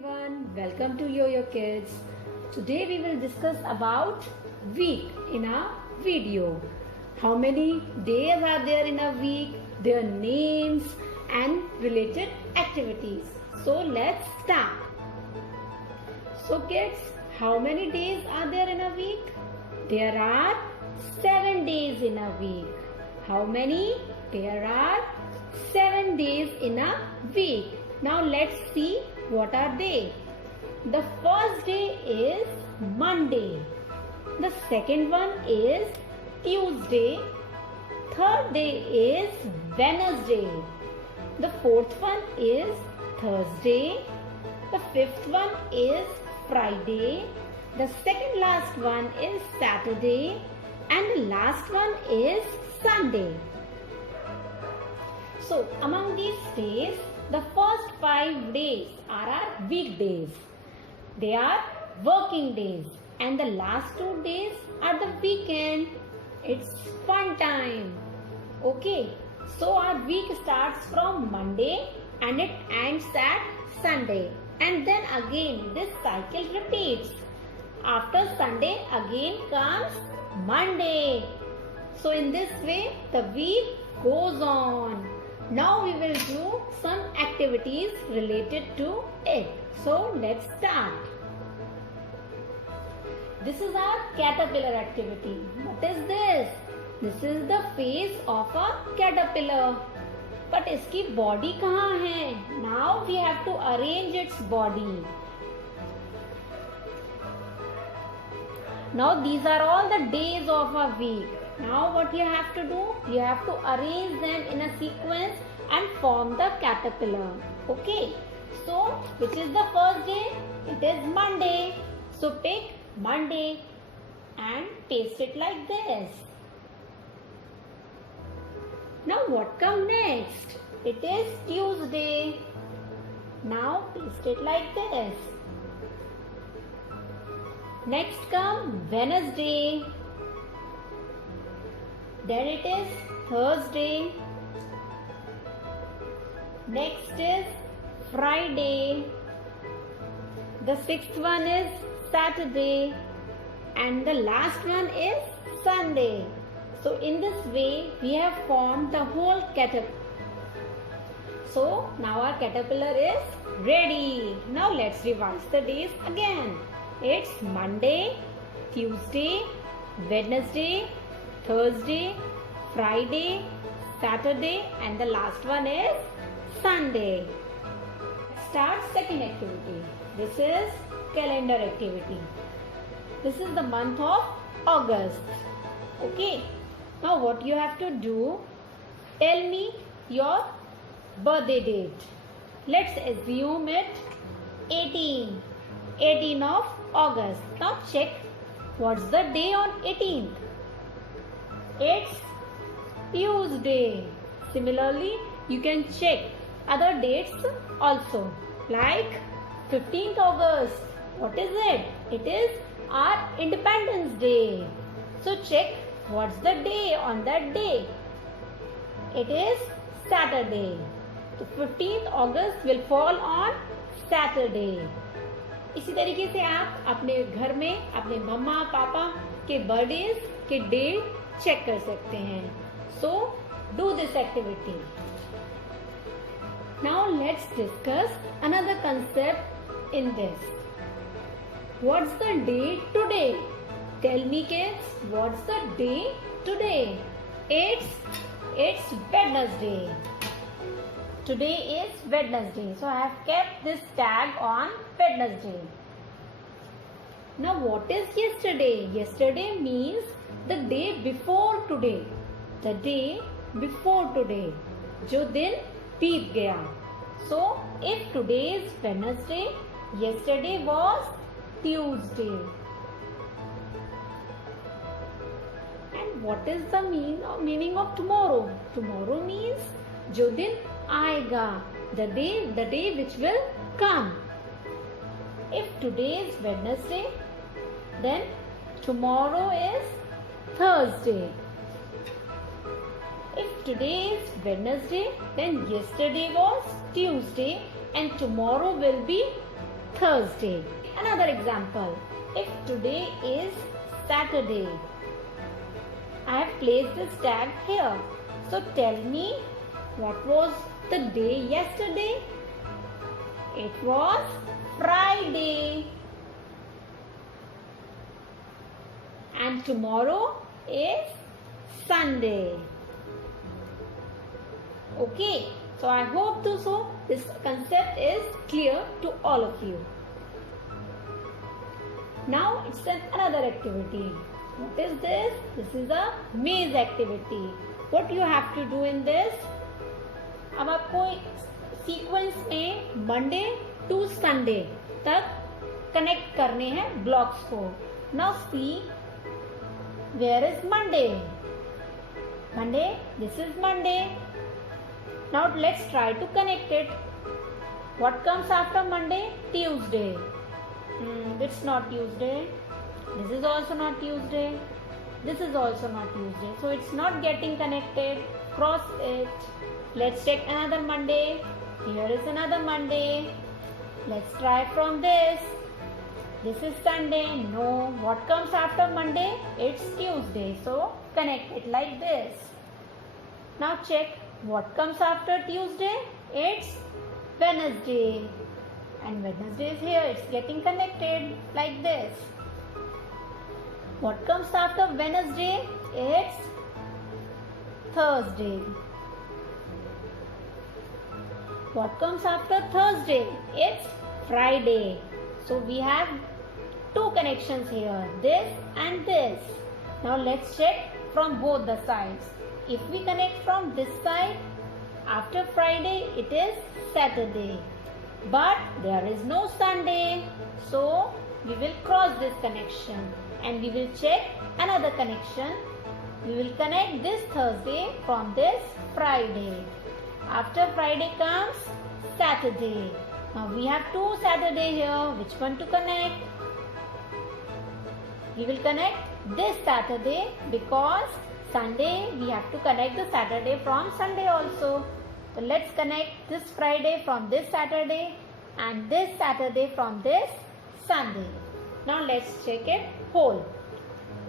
everyone, welcome to Yo-Yo Kids. Today we will discuss about week in a video. How many days are there in a week, their names and related activities. So let's start. So kids, how many days are there in a week? There are 7 days in a week. How many? There are 7 days in a week. Now let's see what are they. The first day is Monday. The second one is Tuesday. Third day is Wednesday. The fourth one is Thursday. The fifth one is Friday. The second last one is Saturday. And the last one is Sunday. So among these days, the first 5 days are our weekdays. They are working days. And the last 2 days are the weekend. It's fun time. Okay. So our week starts from Monday and it ends at Sunday. And then again this cycle repeats. After Sunday again comes Monday. So in this way the week goes on. Now we will do some activities related to it. So let's start. This is our caterpillar activity. What is this? This is the face of a caterpillar. But इसकी body कहाँ है? Now we have to arrange its body. Now these are all the days of a week. Now what you have to do? You have to arrange them in a sequence and form the caterpillar. Okay. So which is the first day? It is Monday. So pick Monday and paste it like this. Now what comes next? It is Tuesday. Now paste it like this. Next come Wednesday. Then it is Thursday. Next is Friday. The sixth one is Saturday. And the last one is Sunday. So in this way we have formed the whole caterpillar. So now our caterpillar is ready. Now let's revise the days again. It's Monday, Tuesday, Wednesday, Thursday, Friday, Saturday and the last one is Sunday. Start second activity. This is calendar activity. This is the month of August. Okay. Now what you have to do? Tell me your birthday date. Let's assume it 18 of August. Now check what's the day on 18th. It's Tuesday. Similarly, you can check other dates also. Like 15th August. What is it? It is our Independence Day. So check what's the day on that day. It is Saturday. So 15th August will fall on Saturday. इसी तरीके से आप अपने घर में अपने मम्मा पापा के बर्थडेज के डेट चेक कर सकते हैं. So do this activity. Now let's discuss another concept in this. What's the day today? Tell me kids, what's the day today? It's Wednesday. Today is Wednesday. So I have kept this tag on Wednesday. Now what is yesterday? Yesterday means the day before today. The day before today. जो दिन बीत गया. So if today is Wednesday, yesterday was Tuesday. And what is the meaning of tomorrow? Tomorrow means जो दिन आएगा. The day which will come. If today is Wednesday, then tomorrow is Thursday. If today is Wednesday, then yesterday was Tuesday and tomorrow will be Thursday. Another example. If today is Saturday, I have placed this tag here. So tell me, what was the day yesterday? It was Friday. And tomorrow is Sunday. Okay, so I hope this concept is clear to all of you. Now it's another activity. What is this? This is a maze activity. What you have to do in this? अब आपको sequence में Monday to Sunday तक connect करने हैं blocks को. Now see where is Monday. Monday, this is Monday. Now let's try to connect it. What comes after Monday? Tuesday. It's not Tuesday. This is also not Tuesday. This is also not Tuesday. So it's not getting connected. Cross it. Let's check another Monday. Here is another Monday. Let's try from this. This is Sunday. No. What comes after Monday? It's Tuesday. So connect it like this. Now check what comes after Tuesday. It's Wednesday. And Wednesday is here. It's getting connected like this. What comes after Wednesday? It's Thursday. What comes after Thursday? It's Friday. So we have two connections here, this and this. Now let's check from both the sides. If we connect from this side, after Friday it is Saturday. But there is no Sunday, so we will cross this connection and we will check another connection. We will connect this Thursday from this Friday. After Friday comes Saturday. Now we have two Saturday here. Which one to connect? We will connect this Saturday because Sunday we have to connect the Saturday from Sunday also. So let's connect this Friday from this Saturday and this Saturday from this Sunday. Now let's check it whole.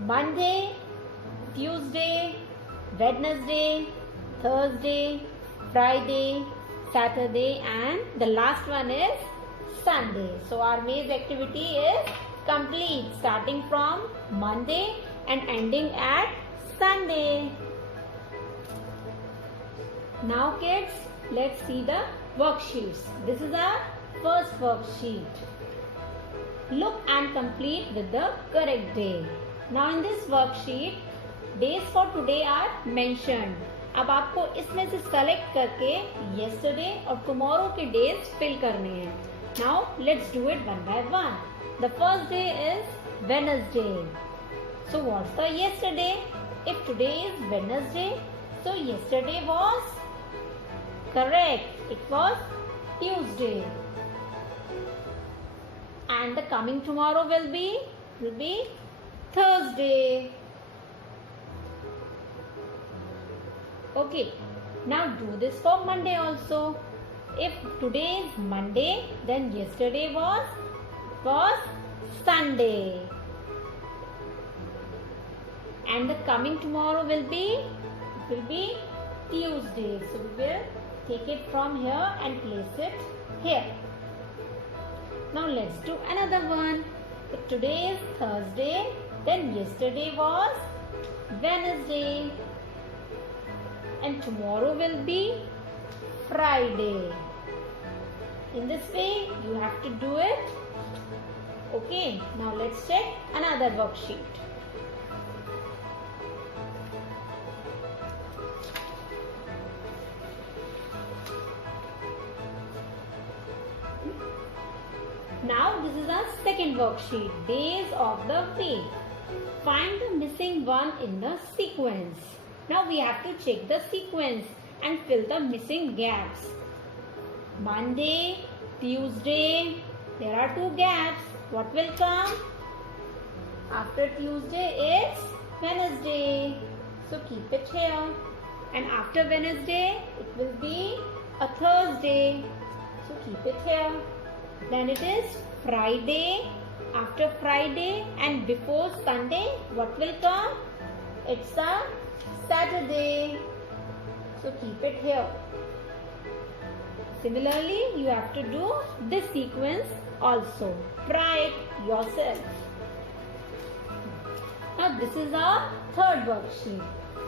Monday, Tuesday, Wednesday, Thursday, Friday, Saturday and the last one is Sunday. So our maze activity is complete, starting from Monday and ending at Sunday. Now kids, let's see the worksheets. This is our first worksheet. Look and complete with the correct day. Now in this worksheet, days for today are mentioned. अब आपको इसमें से select करके yesterday और tomorrow के days fill करने हैं. Now let's do it one by one. The first day is Wednesday. So what's the yesterday? If today is Wednesday, so yesterday was correct. It was Tuesday. And the coming tomorrow will be Thursday. Okay. Now do this for Monday also. If today is Monday, then yesterday was Sunday. And the coming tomorrow will be Tuesday. So we will take it from here and place it here. Now let's do another one. If today is Thursday, then yesterday was Wednesday. And tomorrow will be Friday. In this way, you have to do it. Okay, now let's check another worksheet. Now this is our second worksheet, days of the week. Find the missing one in the sequence. Now we have to check the sequence and fill the missing gaps. Monday, Tuesday, there are two gaps. What will come? After Tuesday is Wednesday. So keep it here. And after Wednesday, it will be a Thursday. So keep it here. Then it is Friday. After Friday and before Sunday, what will come? It's a Saturday. So keep it here. Similarly, you have to do this sequence also. Try it yourself. Now this is our third worksheet.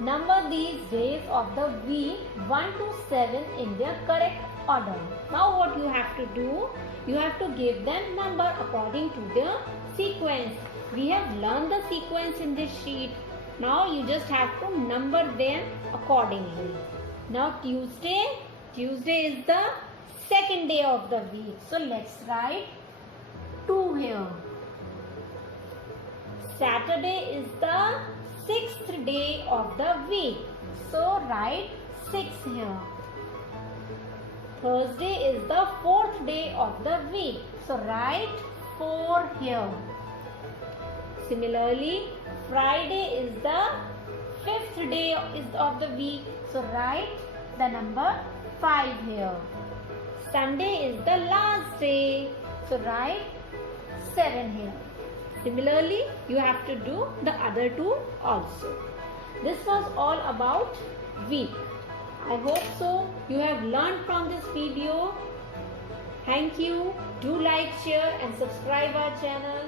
Number these days of the week 1 to 7 in their correct order. Now what you have to do? You have to give them number according to their sequence. We have learned the sequence in this sheet. Now you just have to number them accordingly. Now Tuesday is the second day of the week. So let's write 2 here. Saturday is the 6th day of the week. So write 6 here. Thursday is the 4th day of the week. So write 4 here. Similarly, Friday is the 5th day of the week. So write the number 5 here. Sunday is the last day. So write 7 here. Similarly, you have to do the other two also. This was all about week. I hope so you have learned from this video. Thank you. Do like, share and subscribe our channel.